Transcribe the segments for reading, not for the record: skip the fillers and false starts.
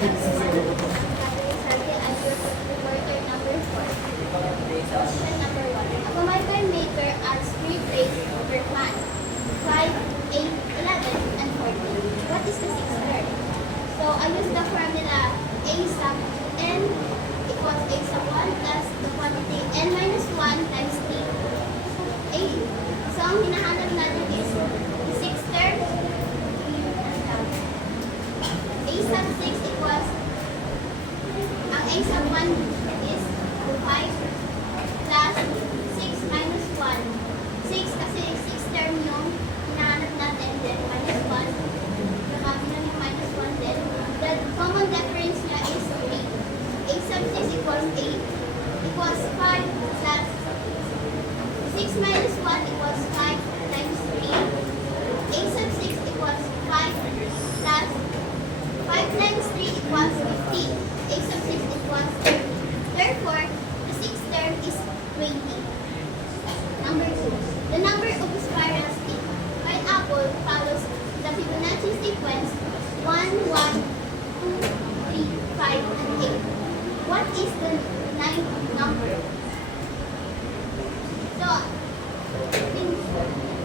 Question number 1. A Comarcal maker adds 3 plates per pan. 5, 8, 11, and 14. What is the sixth term? So I use the formula A sub n equals A sub 1 plus the quantity n minus 1 times t. A. So ang hinahanap natin is the sixth term. A sub 6 equals, ang A sub 1 is 5 plus 6 minus 1. 6 kasi 6 term yung hinahanap natin, then minus 1. Nakami lang yung minus 1 then. The common difference niya is 3. A sub 6 equals 8 equals 5 plus 6 minus 1 equals 5 times 3. A sub 6 equals 5 plus 5 times 3 equals 15. A sub 6 equals 30. Therefore, the sixth term is 20. Number 2. The number of spirals in pineapple follows the Fibonacci sequence 1, 1, 2, 3, 5, and 8. What is the ninth number? So,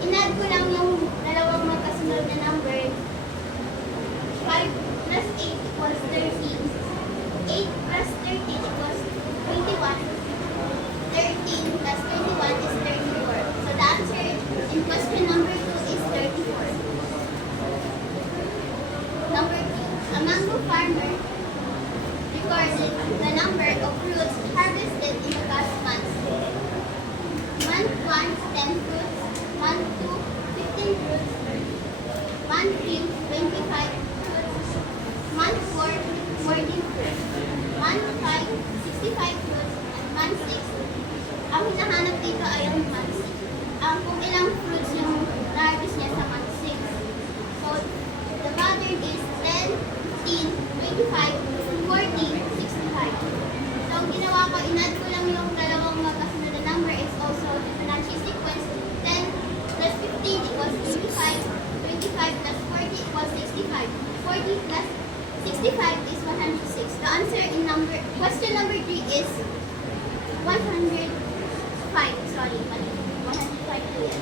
in-add ko lang yung dalawang magkasunod na number. 5 plus 8 equals 13. 8 plus 13 equals 21. 13 plus 21 is 34. So the answer in question number 2 is 34. Number 3. A mango farmer recorded the number of fruits harvested in the past months. Month 1, 10 fruits. Month 2, 15 fruits. Month 3, 25 fruits. Month 4, 14 fruits. Month 5, 65 fruits. And month 6, ang hinahanap dito ay ang month 6. Kung ilang fruits yung na-harvest niya sa month 6. So, the pattern is 10, 15, 25, 40, 65. So, ang ginawa ko, in-add ko lang yung dalawang magkasunod na number is also the Fibonacci sequence. 10 plus 15 equals 25. 25 plus 40 equals 65. 40 plus 65 is 106. The answer in question number 3 is 105. Sorry, 105 here.